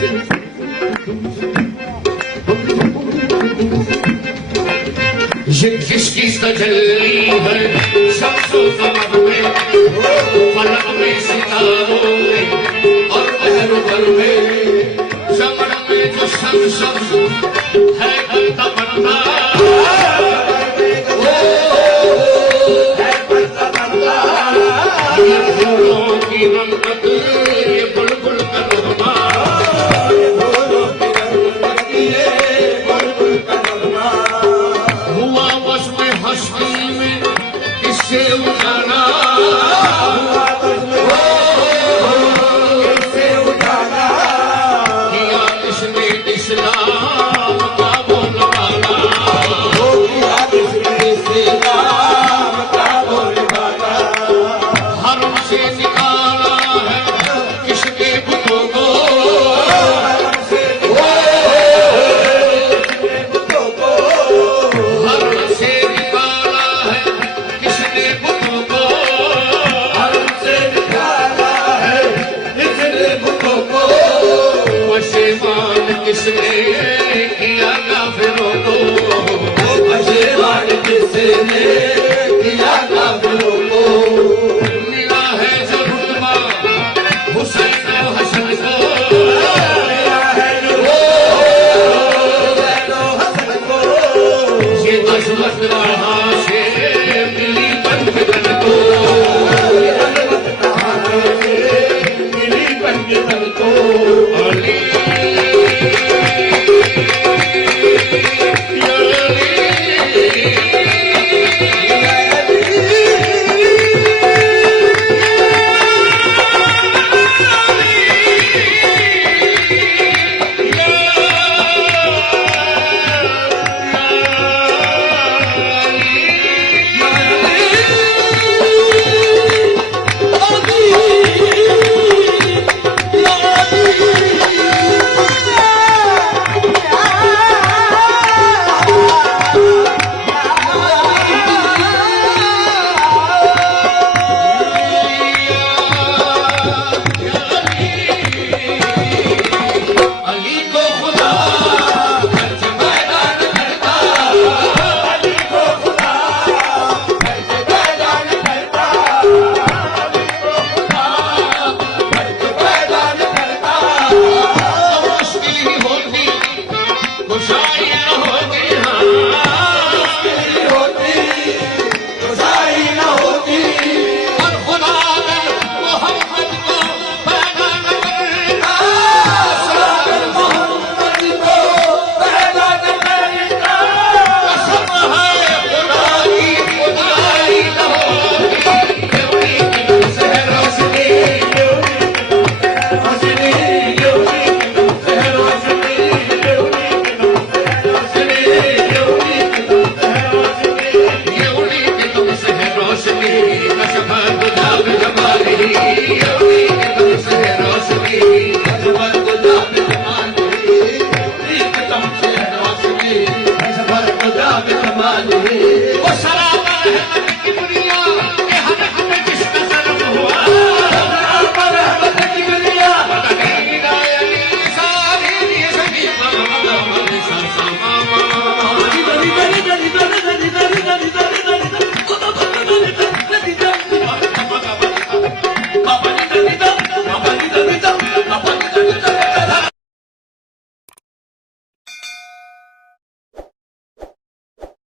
ये किसकी तजल्ली है शम्सो कमर में, फलक में सितारों में और बहर भर में, चमड़ में जो शम्स है बनता बनता, ये फूलों की रंगत ये बुलबुल का नगमा, हुआ बस में हस्ती में किससे उठाना, किया किसने इस्लाम का बोलबाला, हरम से निकाला है किसके बुतों को, हरम से निकाला है किसने बुतों को, पशेमान किसने